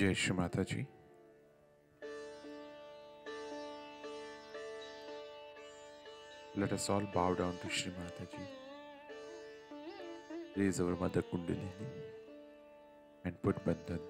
जय श्री माता जी। Let us all bow down to Shri Mata Ji. Raise our Mother Kundalini and put Bandhan.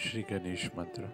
Shri Ganesh Mantra.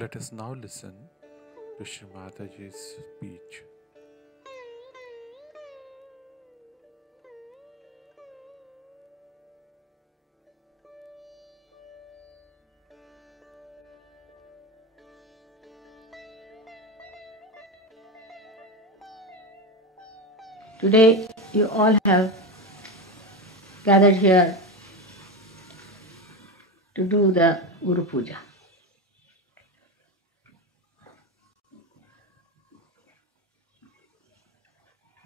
Let us now listen to Shri Mataji's speech. Today you all have gathered here to do the Guru Puja.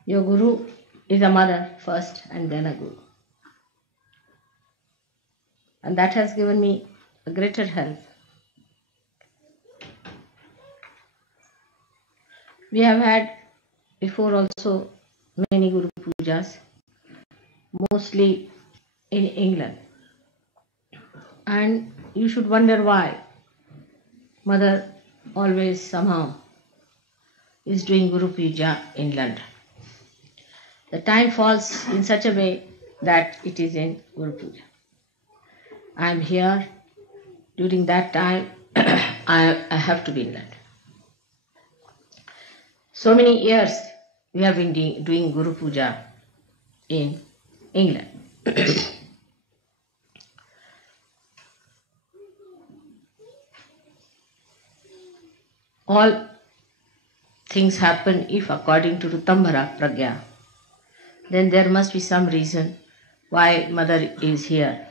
Your Guru is a mother first and then a Guru. And that has given me a greater help. We have had before also many Guru Pujas, mostly in England. And you should wonder why Mother always somehow is doing Guru Puja in London. The time falls in such a way that it is in Guru Puja. I am here during that time. I have to be in London. So many years we have been doing Guru Puja in England. All things happen if according to Ritambhara Pragya, then there must be some reason why Mother is here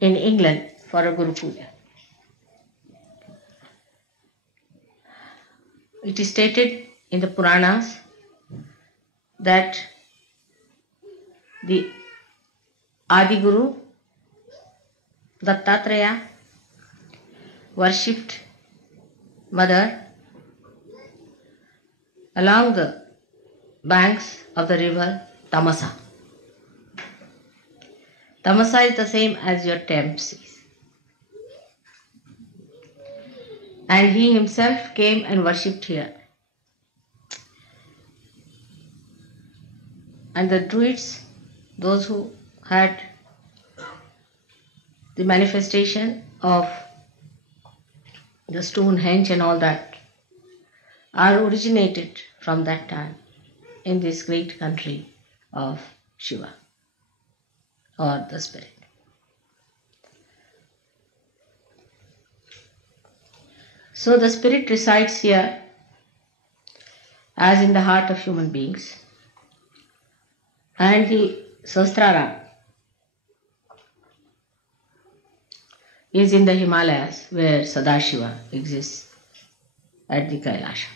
in England for a Guru Puja. it is stated in the Puranas that the Adi Guru Dattatreya worshipped Mother along the banks of the river Tamasa. Tamasa is the same as your Thames is. And he himself came and worshipped here. And the Druids, those who had the manifestation of the Stonehenge and all that, are originated from that time in this great country of Shiva or the spirit. So the spirit resides here as in the heart of human beings, and the Sahasrara is in the Himalayas where Sadashiva exists at the Kailasha.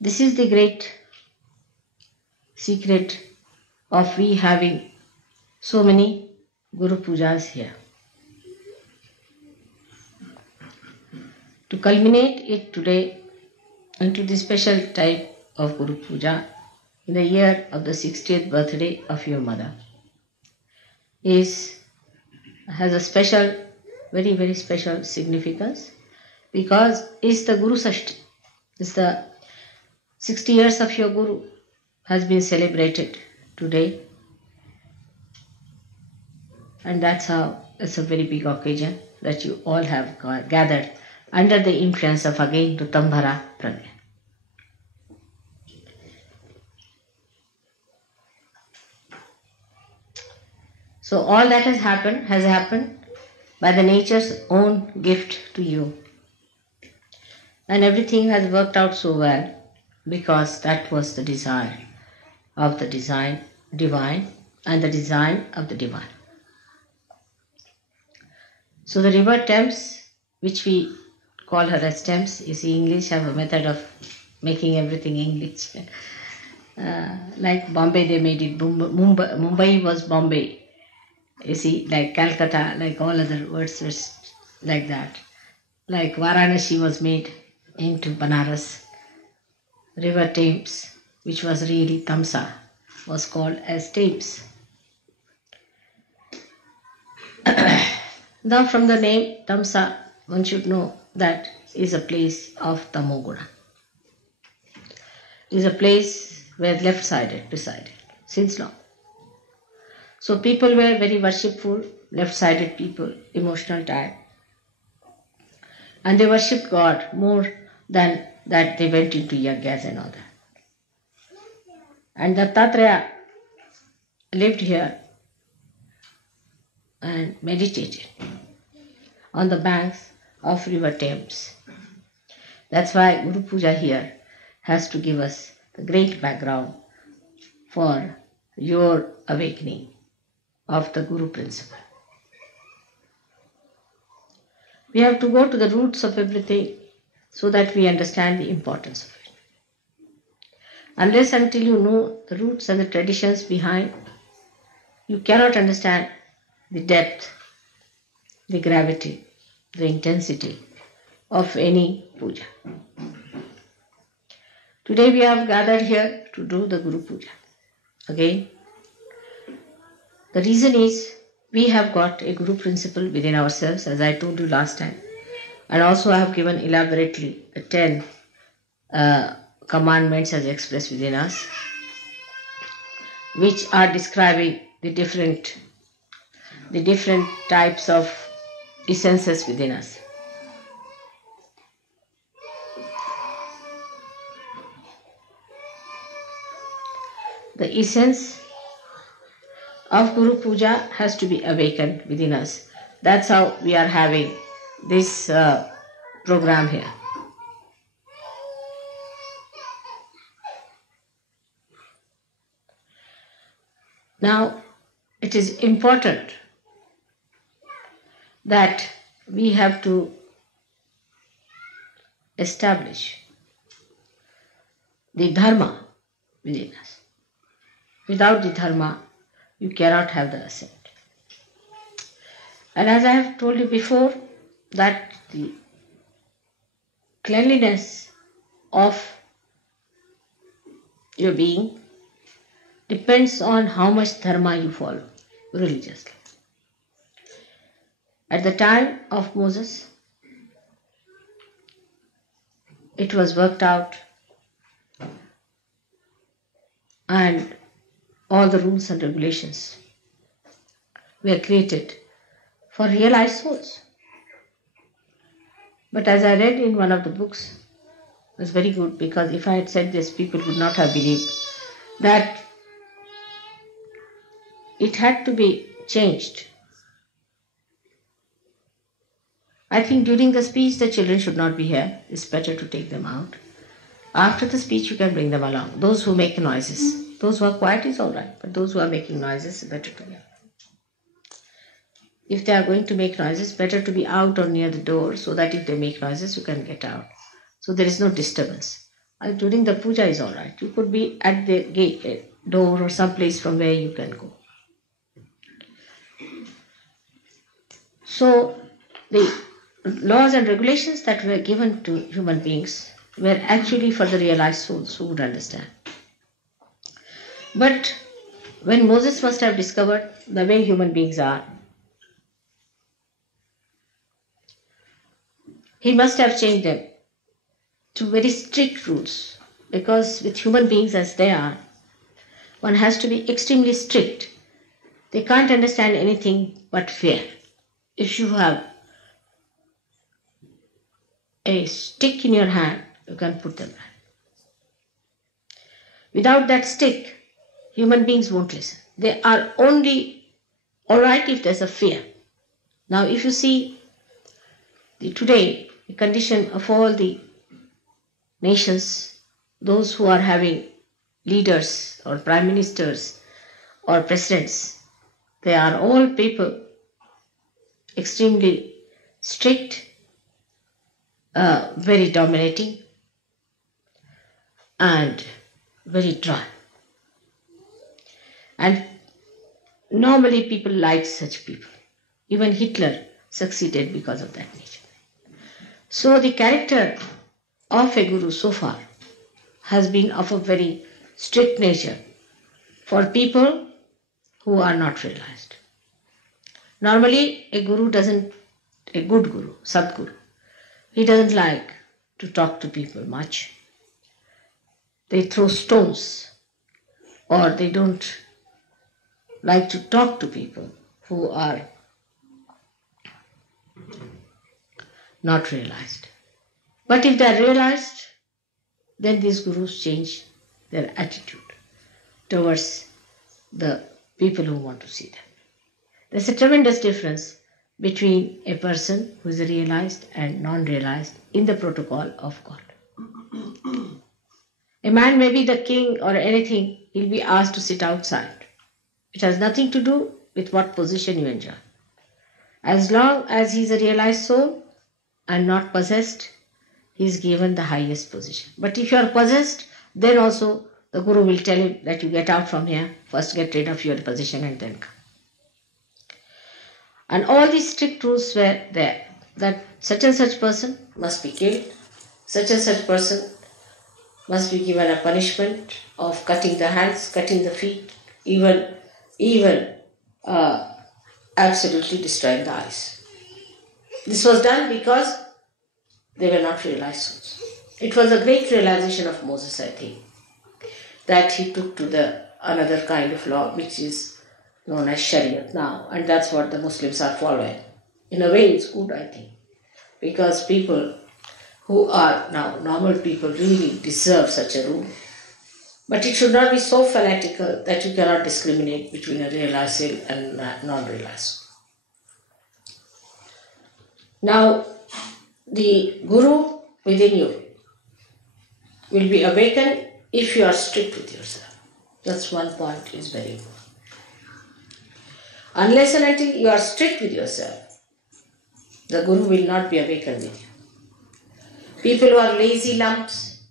This is the great secret of we having so many Guru Pujas here. To culminate it today into the special type of Guru Puja in the year of the 60th birthday of your mother has a special, very, very special significance, because it's the Guru Sashti. It's the 60 years of your Guru has been celebrated today, and that's how it's a very big occasion that you all have gathered under the influence of again Ritambhara Pragya. So all that has happened by the nature's own gift to you. And everything has worked out so well because that was the desire of the divine and the design of the divine. So the river Thames, which we call her as Thames, you see English have a method of making everything English. Like Bombay, they made it Mumbai was Bombay. You see, like Calcutta, like all other words were like that. Like Varanasi was made into Banaras. River Thames, which was really Tamsa, was called as Thames. Now from the name Tamsa, one should know that is a place of Tamoguna. Is a place where left-sided resided since long. So people were very worshipful, left-sided people, emotional type. And they worshipped God more than that they went into yajnas and all that. And Dattatreya lived here and meditated on the banks of river Thames. That's why Guru Puja here has to give us the great background for your awakening of the Guru principle. We have to go to the roots of everything so that we understand the importance of it. Unless until you know the roots and the traditions behind, you cannot understand the depth, the gravity, the intensity of any puja. Today we have gathered here to do the Guru Puja. Again, the reason is we have got a Guru principle within ourselves, as I told you last time. And also I have given elaborately the 10 commandments as expressed within us, which are describing the different types of essences within us. The essence of Guru Puja has to be awakened within us. That's how we are having this program here. Now, it is important that we have to establish the dharma within us. Without the dharma, you cannot have the ascent. And as I have told you before, that the cleanliness of your being depends on how much dharma you follow religiously. At the time of Moses, it was worked out, and all the rules and regulations were created for realized souls. But as I read in one of the books, it was very good, because if I had said this, people would not have believed, that it had to be changed. I think during the speech the children should not be here. It's better to take them out. After the speech you can bring them along. Those who make noises. Those who are quiet is all right, but those who are making noises, better to be out. If they are going to make noises, better to be out or near the door, so that if they make noises, you can get out. So there is no disturbance. During the puja is all right. You could be at the gate, door, or some place from where you can go. So the laws and regulations that were given to human beings were actually for the realized souls who would understand. But when Moses must have discovered the way human beings are, he must have changed them to very strict rules, because with human beings as they are, one has to be extremely strict. They can't understand anything but fear. If you have a stick in your hand, you can put them back. Without that stick, human beings won't listen. They are only all right if there's a fear. Now, if you see today, the condition of all the nations, those who are having leaders or prime ministers or presidents, they are all people extremely strict, very dominating, and very dry. And normally people like such people. Even Hitler succeeded because of that nature. So the character of a guru so far has been of a very strict nature for people who are not realized. Normally a good guru, Sadguru, he doesn't like to talk to people much. They throw stones, or they don't like to talk to people who are not realized. But if they are realized, then these gurus change their attitude towards the people who want to see them. There's a tremendous difference between a person who is realized and non-realized in the protocol of God. A man may be the king or anything, he'll be asked to sit outside. It has nothing to do with what position you enjoy. As long as he's a realized soul and not possessed, he is given the highest position. But if you are possessed, then also the guru will tell him that you get out from here, first get rid of your position and then come. And all these strict rules were there, that such and such person must be killed, such and such person must be given a punishment of cutting the hands, cutting the feet, even absolutely destroying the eyes. This was done because they were not realized souls. It was a great realization of Moses, I think, that he took to the another kind of law which is known as Shariat now, and that's what the Muslims are following. In a way it's good, I think, because people who are now normal people really deserve such a rule. But it should not be so fanatical that you cannot discriminate between a realized soul and non-realized soul. Now, the guru within you will be awakened if you are strict with yourself. That's one point is very important. Unless and until you are strict with yourself, the guru will not be awakened with you. People who are lazy lumps,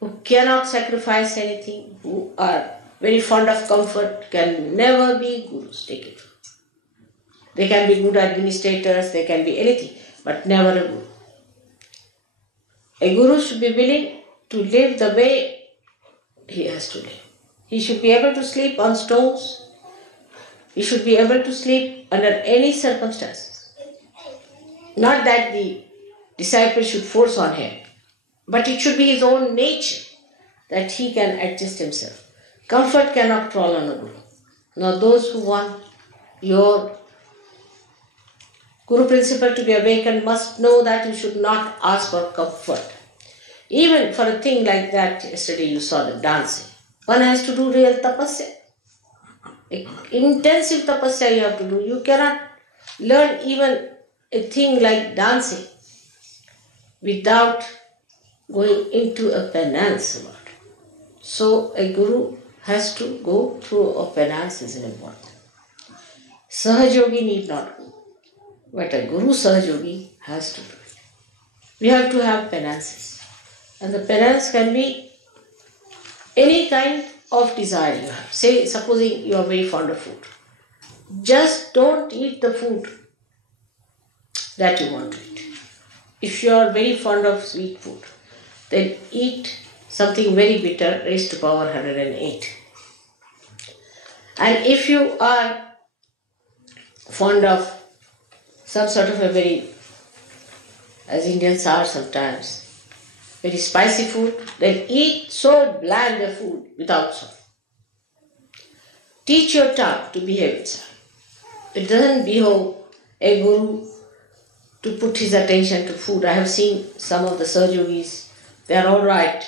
who cannot sacrifice anything, who are very fond of comfort, can never be gurus. Take it. They can be good administrators, they can be anything, but never a guru. A guru should be willing to live the way he has to live. He should be able to sleep on stones. He should be able to sleep under any circumstances. Not that the disciple should force on him, but it should be his own nature that he can adjust himself. Comfort cannot crawl on a guru. Now those who want your Guru principle to be awakened must know that you should not ask for comfort. Even for a thing like that, yesterday you saw the dancing. One has to do real tapasya. Intensive tapasya you have to do. You cannot learn even a thing like dancing without going into a penance about it. So a guru has to go through a penance is important. Sahajogi need not go. But a Guru Sahajogi has to do it. We have to have penances. And the penance can be any kind of desire you have. Say, supposing you are very fond of food. Just don't eat the food that you want to eat. If you are very fond of sweet food, then eat something very bitter, raised to power 108. And if you are fond of some sort of a very, as Indians are sometimes, very spicy food, then eat so bland a food without salt. Teach your tongue to behave itself. It doesn't behove a guru to put his attention to food. I have seen some of the Sahaja-yogis, they are all right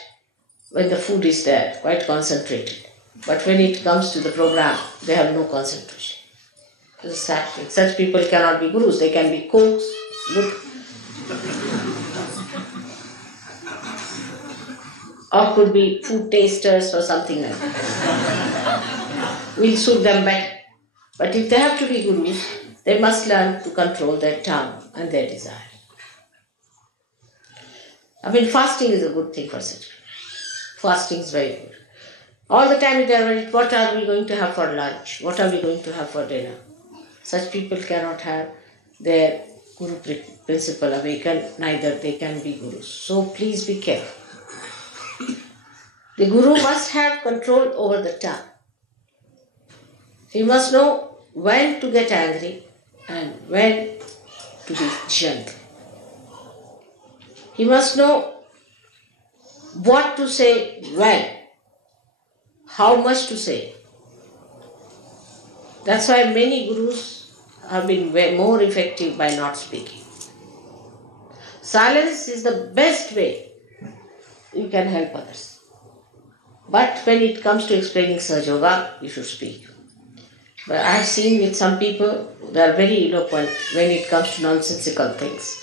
when the food is there, quite concentrated. But when it comes to the program, they have no concentration. It's a sad thing. Such people cannot be gurus. They can be cooks, good, or could be food tasters or something like that. We'll suit them better. But if they have to be gurus, they must learn to control their tongue and their desire. I mean, fasting is a good thing for such people. Fasting is very good. All the time they are worried, what are we going to have for lunch? What are we going to have for dinner? Such people cannot have their Guru principle awakened, neither they can be gurus. So please be careful. The Guru must have control over the tongue. He must know when to get angry and when to be gentle. He must know what to say when, how much to say. That's why many gurus have been more effective by not speaking. Silence is the best way you can help others. But when it comes to explaining Sahaja Yoga, you should speak. But I have seen with some people, they are very eloquent when it comes to nonsensical things.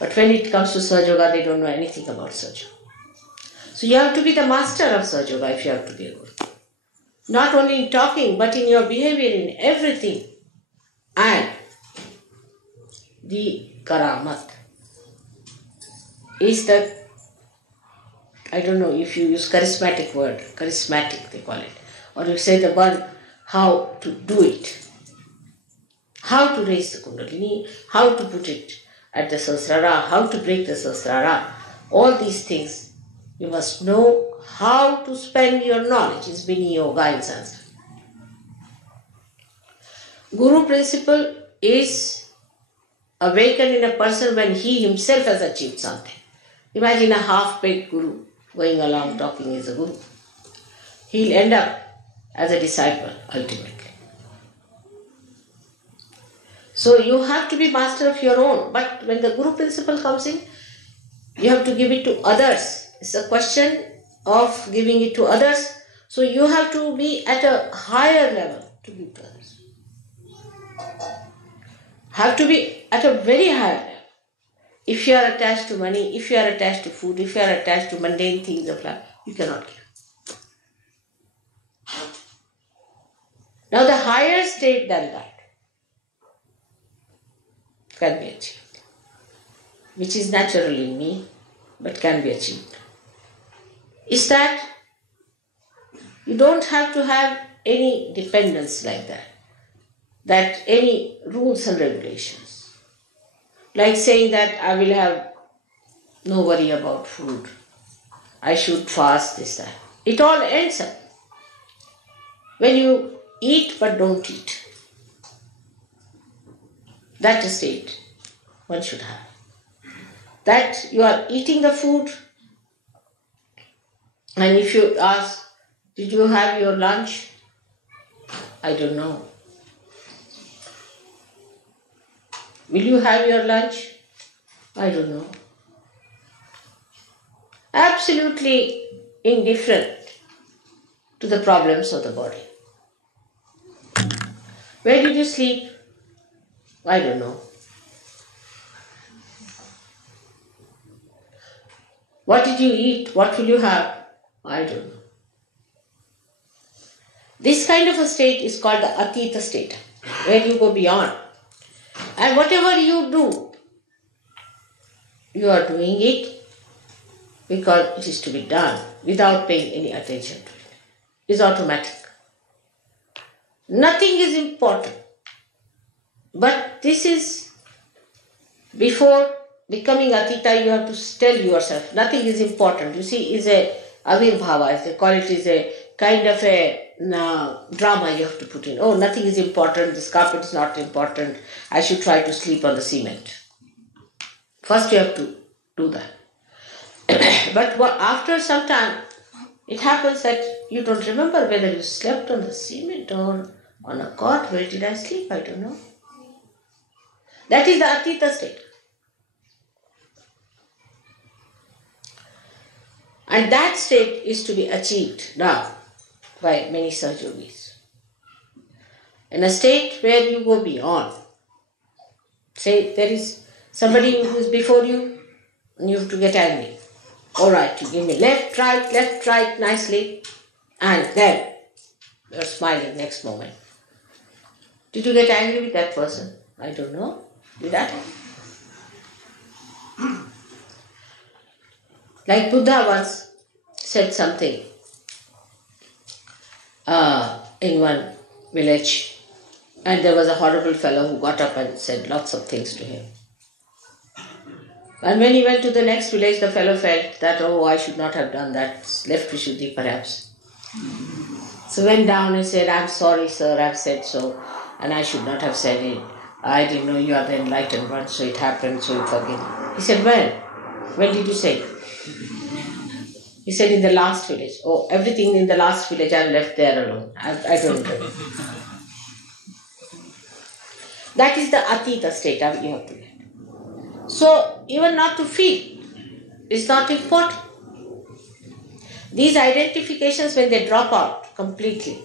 But when it comes to Sahaja Yoga, they don't know anything about Sahaja. So you have to be the master of Sahaja Yoga if you have to be a guru. Not only in talking, but in your behavior, in everything. And the karamat is the, I don't know if you use charismatic word, charismatic they call it, or you say the one how to do it, how to raise the kundalini, how to put it at the sahasrara, how to break the sahasrara, all these things you must know how to spend your knowledge. Is Bini Yoga in Sanskrit. Guru principle is awakened in a person when he himself has achieved something. Imagine a half-baked guru going along talking as a guru. He'll end up as a disciple ultimately. So you have to be master of your own. But when the guru principle comes in, you have to give it to others. It's a question of giving it to others. So you have to be at a higher level to give to others. Have to be at a very high level. If you are attached to money, if you are attached to food, if you are attached to mundane things of life, you cannot give. Now the higher state than that can be achieved, which is natural in me, but can be achieved, is that you don't have to have any dependence like that any rules and regulations. Like saying that I will have no worry about food, I should fast, this, that. It all ends up when you eat but don't eat. That's the state one should have. That you are eating the food, and if you ask, did you have your lunch? I don't know. Will you have your lunch? I don't know. Absolutely indifferent to the problems of the body. Where did you sleep? I don't know. What did you eat? What will you have? I don't know. This kind of a state is called the Atita state, where you go beyond. And whatever you do, you are doing it because it is to be done without paying any attention to it. It is automatic. Nothing is important. But this is, before becoming Atita, you have to tell yourself, nothing is important. You see, is a avirbhava, as they call it, is a kind of a drama you have to put in. Oh, nothing is important, this carpet is not important, I should try to sleep on the cement. First you have to do that. But after some time, it happens that you don't remember whether you slept on the cement or on a cot. Where did I sleep? I don't know. That is the Atita state. And that state is to be achieved now by many such yogis. In a state where you go beyond. Say there is somebody who is before you and you have to get angry. Alright, you give me left, right, nicely, and then you're smiling next moment. Did you get angry with that person? I don't know. Did that? Like Buddha once said something in one village, and there was a horrible fellow who got up and said lots of things to him. And when he went to the next village, the fellow felt that, oh, I should not have done that, left Vishuddhi perhaps. So went down and said, I'm sorry sir, I've said so, and I should not have said it. I didn't know you are the enlightened one, so it happened, so you forgive me. He said, when? When did you say it? He said, in the last village. Oh, everything in the last village I've left there alone. I don't know. That is the Atita state you have to get. So, even not to feel is not important. These identifications, when they drop out completely,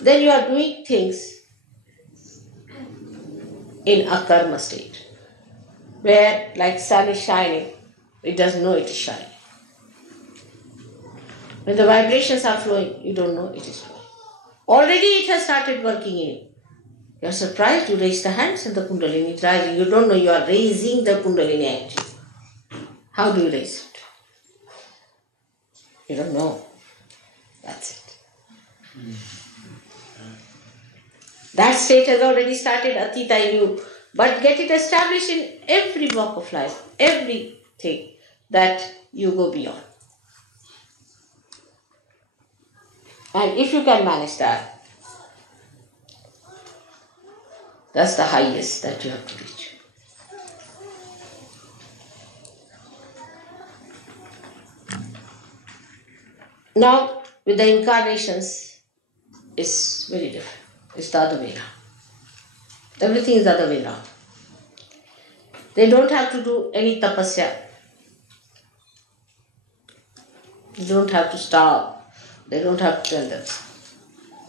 then you are doing things in a karma state, where like sun is shining, it doesn't know it is shining. When the vibrations are flowing, you don't know it is flowing. Already it has started working in you. You are surprised, you raise the hands and the Kundalini is rising. You don't know you are raising the Kundalini energy. How do you raise it? You don't know. That's it. That state has already started Atita in you. But get it established in every walk of life, everything that you go beyond. And if you can manage that, that's the highest that you have to reach. Now, with the incarnations, it's very different. It's the other way around. Everything is the other way around. They don't have to do any tapasya. They don't have to starve. They don't have to tell them.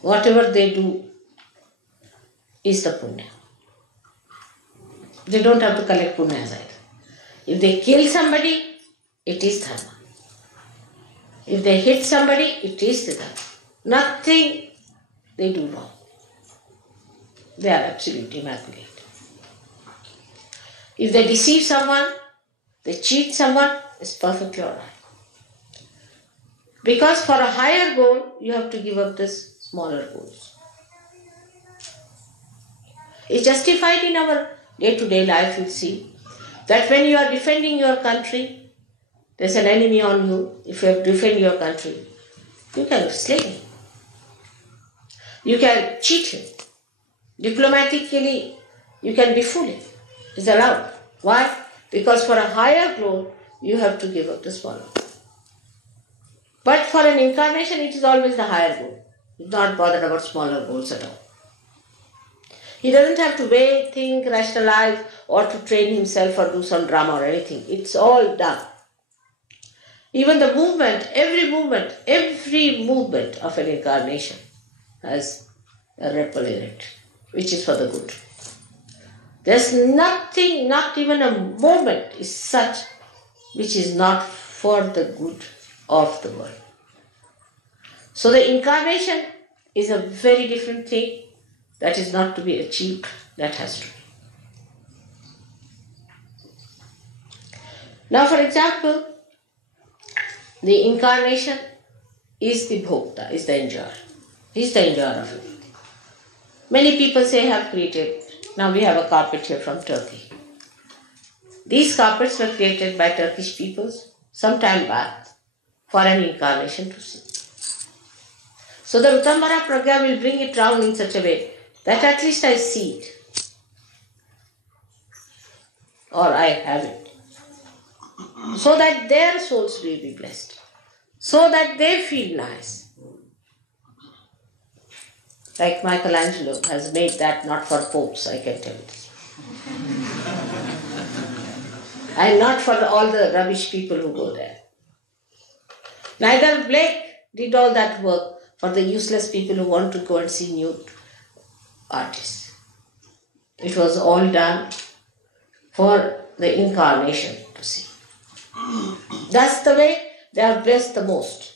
Whatever they do is the punya. They don't have to collect punyas either. If they kill somebody, it is dharma. If they hit somebody, it is the dharma. Nothing they do wrong. They are absolutely immaculate. If they deceive someone, they cheat someone, it's perfectly alright. Because for a higher goal, you have to give up this smaller goals. It's justified in our day-to-day life, you see, that when you are defending your country, there's an enemy on you. If you have to defend your country, you can slay him. You can cheat him. Diplomatically, you can befool him. It's allowed. Why? Because for a higher goal, you have to give up the smaller. But for an incarnation, it is always the higher goal. He's not bothered about smaller goals at all. He doesn't have to wait, think, rationalize, or to train himself or do some drama or anything. It's all done. Even the movement, every movement of an incarnation has a ripple in it, which is for the good. There's nothing, not even a moment is such which is not for the good of the world. So the incarnation is a very different thing that is not to be achieved, that has to be. Now, for example, the incarnation is the bhokta, is the enjoyer. He's the enjoyer of everything. Many people say have created. Now we have a carpet here from Turkey. These carpets were created by Turkish peoples some time back for an incarnation to see. So the Uttamara Pragya will bring it round in such a way that at least I see it. Or I have it. So that their souls will be blessed. So that they feel nice. Like Michelangelo has made that not for popes, I can tell you. And not for all the rubbish people who go there. Neither Blake did all that work for the useless people who want to go and see nude artists. It was all done for the incarnation to see. That's the way they are blessed the most.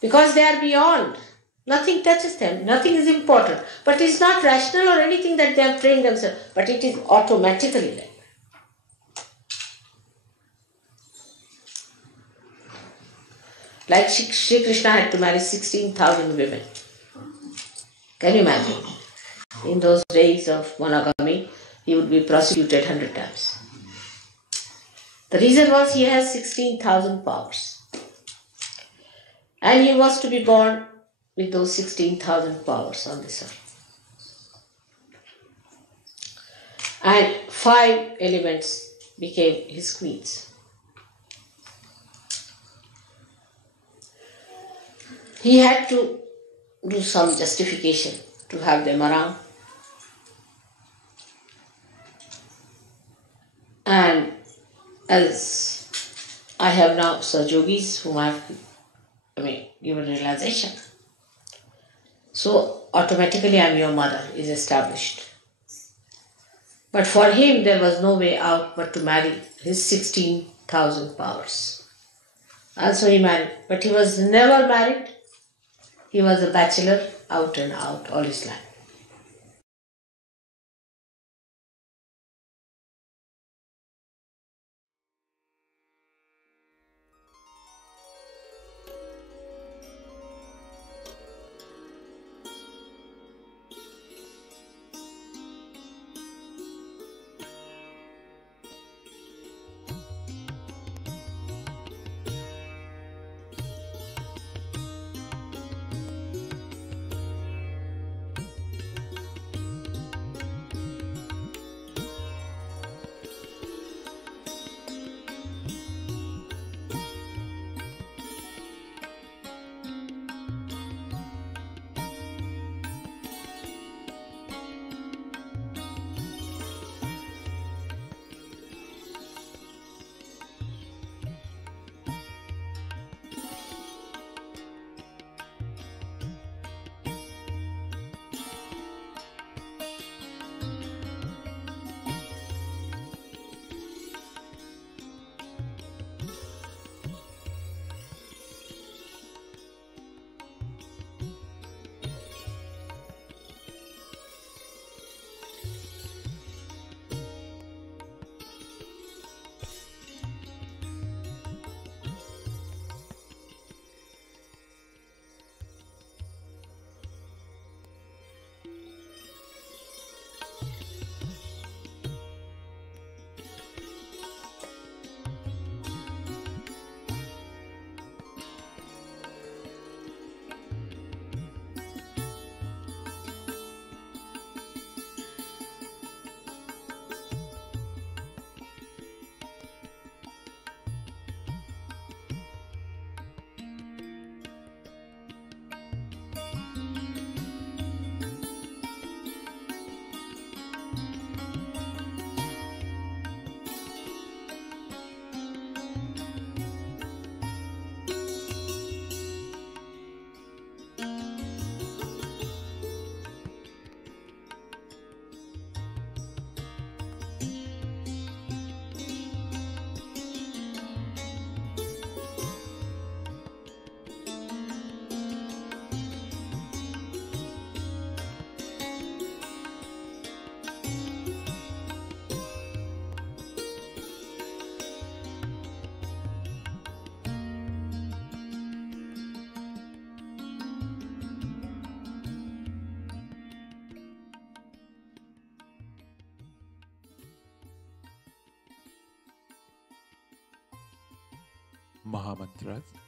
Because they are beyond. Nothing touches them. Nothing is important. But it's not rational or anything that they have trained themselves. But it is automatically like. Like Sri Krishna had to marry 16,000 women. Can you imagine? In those days of monogamy, he would be prosecuted 100 times. The reason was he has 16,000 powers. And he was to be born with those 16,000 powers on this earth. And 5 elements became his queens. He had to do some justification to have them around. And as I have now Sajogis whom I have given realization. So automatically I am your mother is established. But for him there was no way out but to marry his 16,000 powers. Also he married, but he was never married. He was a bachelor out and out all his life. Mahamantras.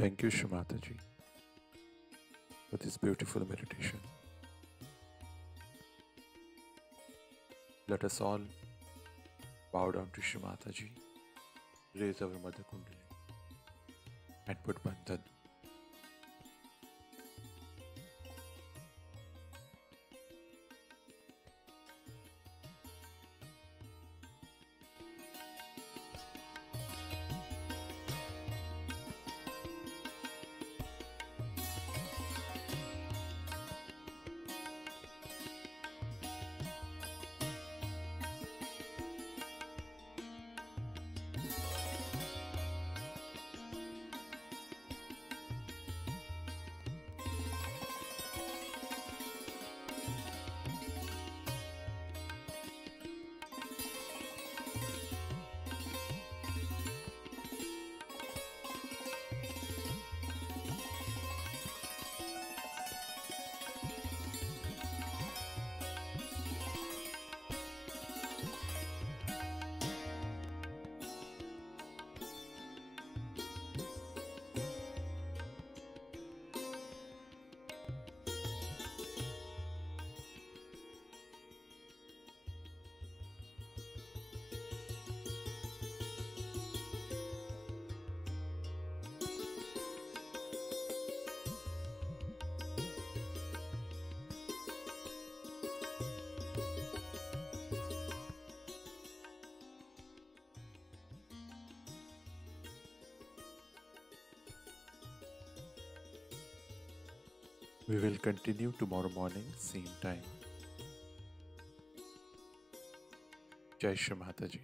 Thank you, Shimataji, for this beautiful meditation. Let us all bow down to Shimataji, raise our Mother Kundali, and put Bandhan. We will continue tomorrow morning, same time. Jai Shri Mataji.